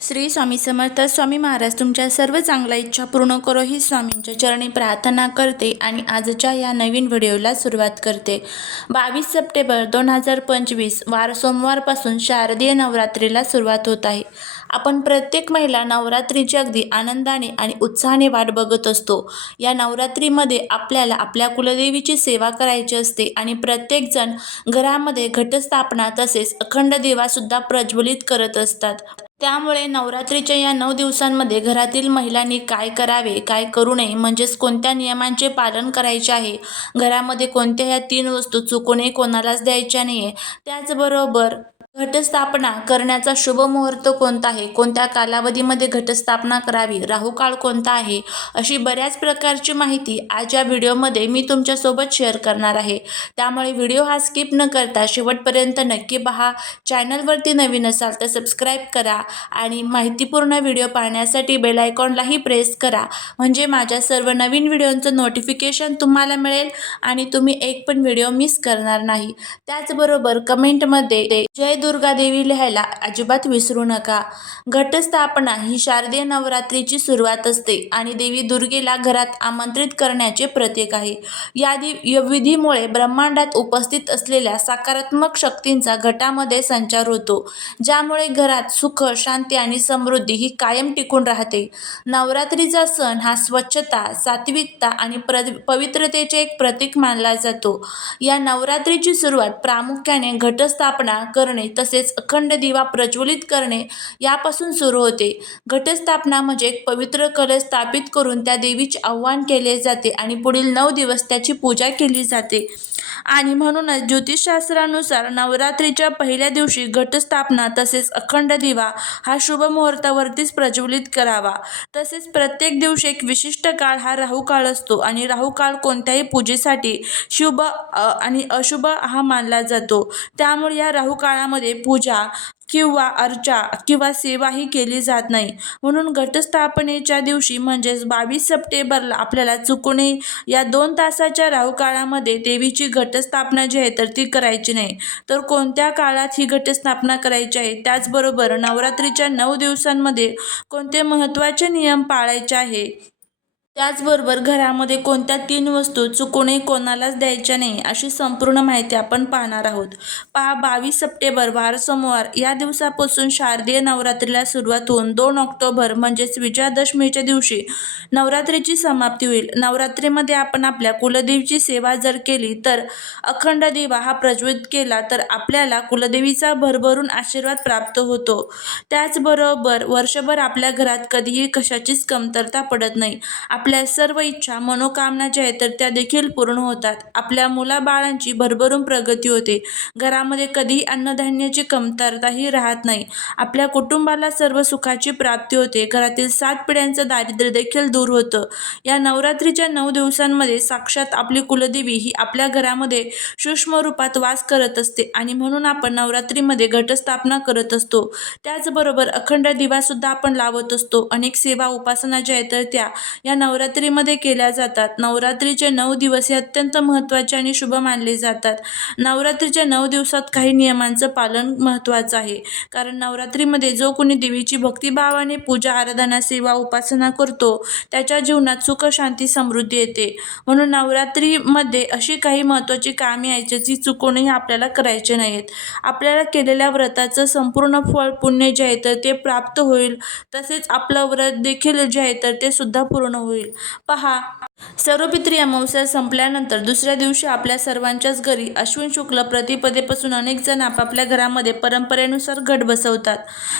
श्री स्वामी समर्थ स्वामी महाराज तुमच्या सर्व चांगल्या इच्छा पूर्ण करो ही स्वामींच्या चरणी प्रार्थना करते आणि आजच्या या नवीन व्हिडिओला सुरुवात करते. बावीस सप्टेंबर दोन हजार पंचवीस वार सोमवारपासून शारदीय नवरात्रीला सुरुवात होत आहे. आपण प्रत्येक महिला नवरात्रीची अगदी आनंदाने आणि उत्साहाने वाट बघत असतो. या नवरात्रीमध्ये आपल्याला आपल्या कुलदेवीची सेवा करायची असते आणि प्रत्येकजण घरामध्ये घटस्थापना तसेच अखंड दिवासुद्धा प्रज्वलित करत असतात. त्यामुळे नवरात्रीच्या या नऊ दिवसांमध्ये घरातील महिलांनी काय करावे काय करू नये म्हणजेच कोणत्या नियमांचे पालन करायचे आहे? घरामध्ये कोणत्या ह्या तीन वस्तू चुकूनही कोणालाच द्यायच्या नाही आहे त्याचबरोबर घटस्थापना करण्याचा शुभ मुहूर्त कोणता आहे? कोणत्या कालावधीमध्ये घटस्थापना करावी? राहू काळ कोणता आहे? अशी बऱ्याच प्रकारची माहिती आज या व्हिडिओमध्ये मी तुमच्यासोबत शेअर करणार आहे. त्यामुळे व्हिडिओ हा स्किप न करता शेवटपर्यंत नक्की पहा. चॅनलवरती नवीन असाल तर सबस्क्राईब करा आणि माहितीपूर्ण व्हिडिओ पाहण्यासाठी बेल आयकॉनलाही प्रेस करा. म्हणजे माझ्या सर्व नवीन व्हिडिओंचं नोटिफिकेशन तुम्हाला मिळेल आणि तुम्ही एक पण व्हिडिओ मिस करणार नाही. त्याचबरोबर कमेंटमध्ये जय दुर्गा देवी लिहायला अजिबात विसरू नका. घटस्थापना ही शारदीय नवरात्रीची सुरुवात असते आणि देवी दुर्गेला घरात आमंत्रित करण्याचे प्रतीक आहे. या दि विधीमुळे ब्रह्मांडात उपस्थित असलेल्या सकारात्मक शक्तींचा घटामध्ये संचार होतो ज्यामुळे घरात सुख शांती आणि समृद्धी ही कायम टिकून राहते. नवरात्रीचा सण हा स्वच्छता सात्विकता आणि प्र पवित्रतेचे एक प्रतीक मानला जातो. या नवरात्रीची सुरुवात प्रामुख्याने घटस्थापना करणे तसेच अखंड दिवा प्रज्वलित करणे यापासून सुरू होते. घटस्थापना म्हणजे एक पवित्र कलश स्थापित करून त्या देवीचे आव्हान केले जाते आणि पुढील नऊ दिवस त्याची पूजा केली जाते. आणि म्हणूनच ज्योतिषशास्त्रानुसार नवरात्रीच्या पहिल्या दिवशी घटस्थापना तसेच अखंड दिवा हा शुभ मुहूर्तावरतीच प्रज्वलित करावा. तसेच प्रत्येक दिवशी एक विशिष्ट काळ हा राहू काळ असतो आणि राहू काळ कोणत्याही पूजेसाठी शुभ अ, आणि अशुभ हा मानला जातो. त्यामुळे या राहू काळामध्ये पूजा किंवा अर्चा किंवा सेवाही केली जात नाही. म्हणून घटस्थापनेच्या दिवशी म्हणजेच बावीस सप्टेंबरला आपल्याला चुकूनही या दोन तासाच्या राहू काळामध्ये देवीची घटस्थापना जी आहे तर ती करायची नाही. तर कोणत्या काळात ही घटस्थापना करायची आहे? त्याचबरोबर नवरात्रीच्या नऊ दिवसांमध्ये कोणते महत्त्वाचे नियम पाळायचे आहे? त्याचबरोबर घरामध्ये कोणत्या तीन वस्तू चुकूनही कोणालाच द्यायच्या नाही अशी संपूर्ण माहिती आपण पाहणार आहोत. पहा बावीस सप्टेंबर वार सोमवार. या दिवसापासून शारदीय नवरात्रीला सुरुवात होऊन दोन ऑक्टोबर म्हणजेच विजयादशमीच्या दिवशी नवरात्रीची समाप्ती होईल. नवरात्रीमध्ये आपण आपल्या कुलदेवीची सेवा जर केली तर अखंड दिवा हा प्रज्वलित केला तर आपल्याला कुलदेवीचा भरभरून आशीर्वाद प्राप्त होतो. त्याचबरोबर वर्षभर आपल्या घरात कधीही कशाचीच कमतरता पडत नाही. आप आपल्या सर्व इच्छा मनोकामना ज्या आहेत तर त्या देखील पूर्ण होतात. आपल्या मुलाबाळांची भरभरून प्रगती होते. घरामध्ये कधीही अन्नधान्याची कमतरताही राहत नाही. आपल्या कुटुंबाला सर्व सुखाची प्राप्ती होते. घरातील सात पिढ्यांचं दारिद्र्य देखील दूर होतं. या नवरात्रीच्या नऊ दिवसांमध्ये साक्षात आपली कुलदेवी ही आपल्या घरामध्ये सूक्ष्म रूपात वास करत असते आणि म्हणून आपण नवरात्रीमध्ये घटस्थापना करत असतो. त्याचबरोबर अखंड दिवासुद्धा आपण लावत असतो. अनेक सेवा उपासना ज्या आहेत तर त्या या नवरात्रीमध्ये केल्या जातात. नवरात्रीचे नऊ दिवस हे अत्यंत महत्त्वाचे आणि शुभ मानले जातात. नवरात्रीच्या नऊ दिवसात काही नियमांचं पालन महत्त्वाचं आहे. कारण नवरात्रीमध्ये जो कोणी देवीची भक्तिभावाने पूजा आराधना सेवा उपासना करतो त्याच्या जीवनात सुख शांती समृद्धी येते. म्हणून नवरात्रीमध्ये अशी काही महत्त्वाची कामे आहेत जी चुकूनही आपल्याला करायचे नाहीत. आपल्याला केलेल्या व्रताचं संपूर्ण फळ पुण्य जे आहे तर ते प्राप्त होईल. तसेच आपलं व्रत देखील जे आहे तर ते सुद्धा पूर्ण होईल. पहा सर्वपित्री अमावस्या संपल्यानंतर दुसऱ्या दिवशी आपल्या सर्वांच्याच घरी अश्विन शुक्ल प्रतिपदेपासून अनेक जण आपापल्या घरामध्ये परंपरेनुसार घट बसवतात.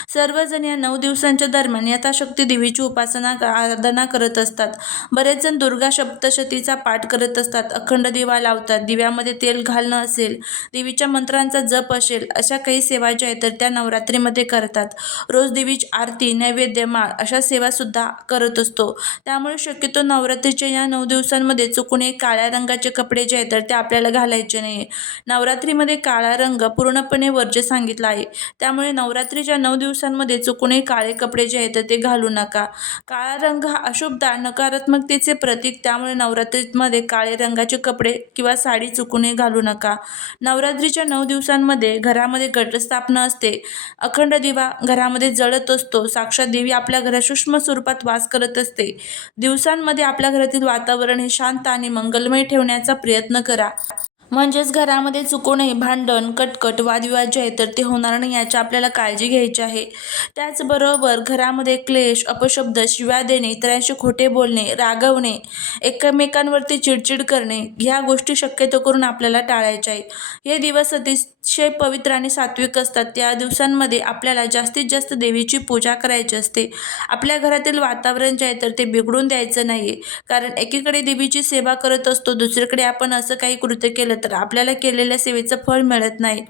सर्वजण या नऊ दिवसांच्या दरम्यान यथाशक्ती देवीची उपासना आराधना करत असतात. बरेच जण दुर्गा सप्तशतीचा पाठ करत असतात अखंड दिवा लावतात दिव्यामध्ये तेल घालणं असेल देवीच्या मंत्रांचा जप असेल अशा काही सेवा ज्या आहेत तर त्या नवरात्रीमध्ये करतात. रोज देवीची आरती नैवेद्य माळ अशा सेवासुद्धा करत असतो. त्यामुळे शक्यतो नवरात्रीच्या या नऊ दिवसांमध्ये चुकून एक काळ्या रंगाचे कपडे जे आहेत तर ते आपल्याला घालायचे नाही नवरात्रीमध्ये काळा रंग पूर्णपणे वर्ज्य सांगितला आहे. त्यामुळे नवरात्रीच्या नऊ दिवसांमध्ये चुकूनही काळे कपडे जे आहेत ते घालू नका. काळा रंग हा अशुभता नकारात्मकतेचे प्रतीक त्यामुळे नवरात्रीमध्ये काळे रंगाचे कपडे किंवा साडी चुकूनही घालू नका. नवरात्रीच्या नऊ दिवसांमध्ये घरामध्ये घटस्थापना असते. अखंड दिवा घरामध्ये जळत असतो. साक्षात देवी आपल्या घरात सूक्ष्म स्वरूपात वास करत असते. दिवसांमध्ये आपल्या घरातील वातावरण हे शांत आणि मंगलमय ठेवण्याचा प्रयत्न करा. म्हणजेच घरामध्ये चुकूनही भांडण कटकट वादविवाद जे आहे तर ते होणार नाही याची आपल्याला काळजी घ्यायची आहे. त्याचबरोबर घरामध्ये क्लेश अपशब्द शिव्या देणे इतरांशी खोटे बोलणे रागवणे एकमेकांवरती चिडचिड करणे ह्या गोष्टी शक्यतो करून आपल्याला टाळायच्या आहे हे दिवस अतिशय पवित्र आणि सात्विक असतात. त्या दिवसांमध्ये आपल्याला जास्तीत जास्त देवीची पूजा करायची असते. आपल्या घरातील वातावरण जे आहे तर ते बिघडून द्यायचं नाही आहे कारण एकीकडे देवीची सेवा करत असतो दुसरीकडे आपण असं काही कृत्य केलं तर आपल्याला केलेल्या सेवेचं फळ मिळत नाही.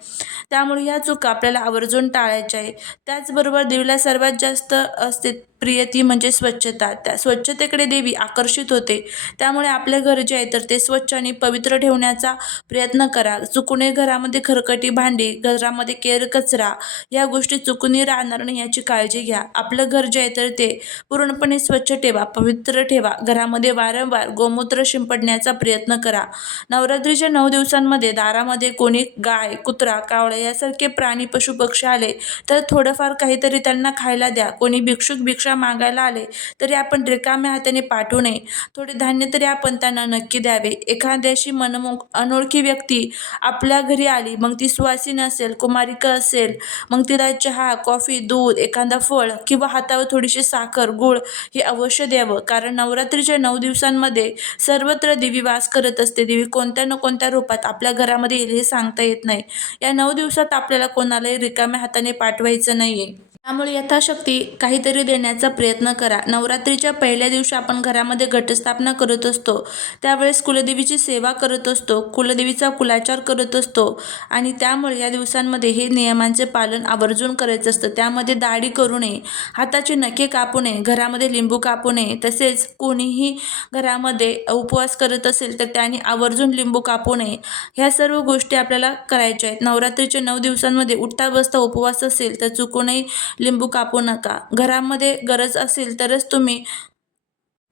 त्यामुळे ह्या चुका आपल्याला आवर्जून टाळायच्या आहे त्याचबरोबर देवीला सर्वात जास्त असते प्रिय ती म्हणजे स्वच्छता. त्या स्वच्छतेकडे देवी आकर्षित होते. त्यामुळे आपले घर जे आहे तर ते स्वच्छ आणि पवित्र ठेवण्याचा प्रयत्न करा. चुकूनही घरामध्ये खरकटी भांडी घरामध्ये केर कचरा या गोष्टी चुकूनही राहणार नाही याची काळजी घ्या. आपलं घर जे आहे तर ते पूर्णपणे स्वच्छ ठेवा पवित्र ठेवा. घरामध्ये वारंवार गोमूत्र शिंपडण्याचा प्रयत्न करा. नवरात्रीच्या नऊ दिवसांमध्ये दारामध्ये कोणी गाय कुत्रा कावळा यासारखे प्राणी पशु पक्षी आले तर थोडंफार काहीतरी त्यांना खायला द्या. कोणी भिक्षुक भिक्षा मागायला आले तरी आपण रिकाम्या हाताने पाठवू नये. थोडे धान्य तरी आपण त्यांना नक्की द्यावे. एखाद्याशी मनमोक अनोळखी व्यक्ती आपल्या घरी आली मग ती सुवासीन असेल कुमारिका असेल मग तिला चहा कॉफी दूध एखादा फळ किंवा हातावर थोडीशी साखर गूळ हे अवश्य द्यावं. कारण नवरात्रीच्या नऊ दिवसांमध्ये सर्वत्र देवी वास करत असते. देवी कोणत्या न कोणत्या रूपात आपल्या घरामध्ये येईल हे सांगता येत नाही. या नऊ दिवसात आपल्याला कोणालाही रिकाम्या हाताने पाठवायचं नाही आहे त्यामुळे यथाशक्ती काहीतरी देण्याचा प्रयत्न करा. नवरात्रीच्या पहिल्या दिवशी आपण घरामध्ये घटस्थापना करत असतो. त्यावेळेस कुलदेवीची सेवा करत असतो. कुलदेवीचा कुलाचार करत असतो. आणि त्यामुळे या दिवसांमध्ये हे नियमांचे पालन आवर्जून करायचं असतं. त्यामध्ये दाढी करू नये हाताचे नखे कापू नये घरामध्ये लिंबू कापू नये तसेच कोणीही घरामध्ये उपवास करत असेल तर त्याने आवर्जून लिंबू कापू नये. ह्या सर्व गोष्टी आपल्याला करायच्या आहेत. नवरात्रीच्या नऊ दिवसांमध्ये उठता बसता उपवास असेल तर चुकूनही लिंबू कापू नका. घरामध्ये गरज असेल तरच तुम्ही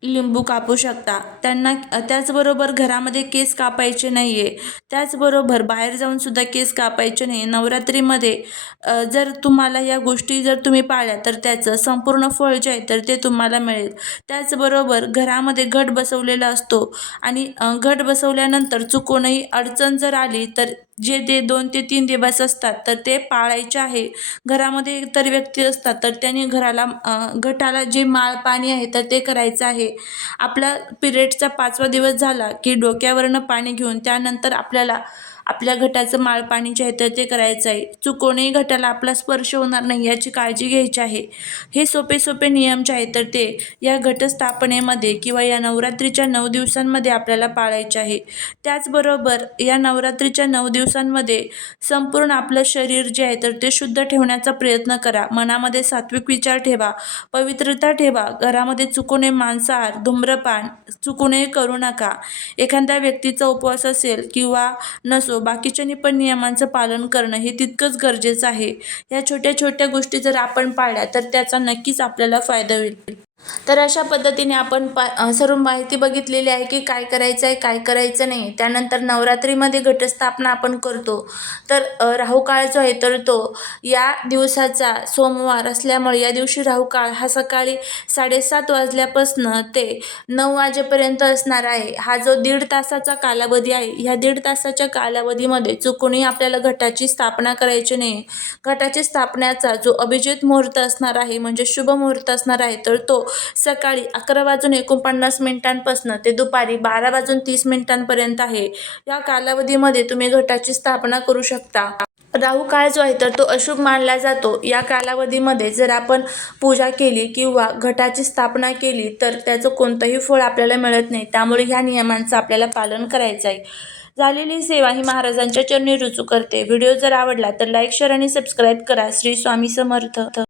लिंबू कापू शकता. त्यांना त्याचबरोबर घरामध्ये केस कापायचे नाही आहे त्याचबरोबर बाहेर जाऊन सुद्धा केस कापायचे नाही नवरात्रीमध्ये जर तुम्हाला या गोष्टी जर तुम्ही पाळल्या तर त्याचं संपूर्ण फळ जे आहे तर ते तुम्हाला मिळेल. त्याचबरोबर घरामध्ये घट बसवलेला असतो. आणि घट बसवल्यानंतर चुकूनही अडचण जर आली तर जे ते दोन ते तीन दिवस असतात तर ते पाळायचे आहे. घरामध्ये इतर व्यक्ती असतात तर त्यांनी घराला घटाला जे माळ पाणी आहे तर ते करायचं आहे. आपला पिरियडचा पाचवा दिवस झाला की डोक्यावरनं पाणी घेऊन त्यानंतर आपल्याला आपल्या घटाचं माळपाणी जे आहे तर ते करायचं आहे. चुकोनही घटाला आपला स्पर्श होणार नाही याची काळजी घ्यायची आहे. हे सोपे सोपे नियम जे आहेत तर ते या घटस्थापनेमध्ये किंवा या नवरात्रीच्या नऊ दिवसांमध्ये आपल्याला पाळायचे आहे. त्याचबरोबर या नवरात्रीच्या नऊ दिवसांमध्ये संपूर्ण आपलं शरीर जे आहे तर ते शुद्ध ठेवण्याचा प्रयत्न करा. मनामध्ये सात्विक विचार ठेवा पवित्रता ठेवा घरामध्ये चुकूने मांसाहार धूम्रपान चुकूनही करू नका. एखाद्या व्यक्तीचा उपवास असेल किंवा नसो बाकीच्यांनी पण नियमांचं पालन करणं हे तितकंच गरजेचं आहे. या छोट्या छोट्या गोष्टी जर आपण पाळल्या तर त्याचा नक्कीच आपल्याला फायदा होईल. तर अशा पद्धतीने आपण पा सर्व माहिती बघितलेली आहे की काय करायचं आहे काय करायचं नाही. त्यानंतर नवरात्रीमध्ये घटस्थापना आपण करतो. तर राहुकाळ जो आहे तर तो या दिवसाचा सोमवार असल्यामुळे या दिवशी राहुकाळ हा सकाळी साडेसात वाजल्यापासनं ते नऊ वाजेपर्यंत असणार आहे. हा जो दीड तासाचा कालावधी आहे ह्या दीड तासाच्या कालावधीमध्ये चुकूनही आपल्याला घटाची स्थापना करायची नाही. घटाची स्थापण्याचा जो अभिजित मुहूर्त असणार आहे म्हणजे शुभ मुहूर्त असणार आहे तर तो सकाळी अकरा वाजून एकोणपन्नास मिनिटांपासून ते दुपारी बारा वाजून तीस मिनिटांपर्यंत आहे. या कालावधीमध्ये तुम्ही घटाची स्थापना करू शकता. राहू काळ जो आहे तर तो अशुभ मानला जातो. या कालावधीमध्ये जर आपण पूजा केली किंवा घटाची स्थापना केली तर त्याचं कोणतंही फळ आपल्याला मिळत नाही. त्यामुळे ह्या नियमांचं आपल्याला पालन करायचं आहे. झालेली सेवा ही महाराजांच्या चरणी रुजू करते. व्हिडिओ जर आवडला तर लाईक शेअर आणि सबस्क्राईब करा. श्री स्वामी समर्थ.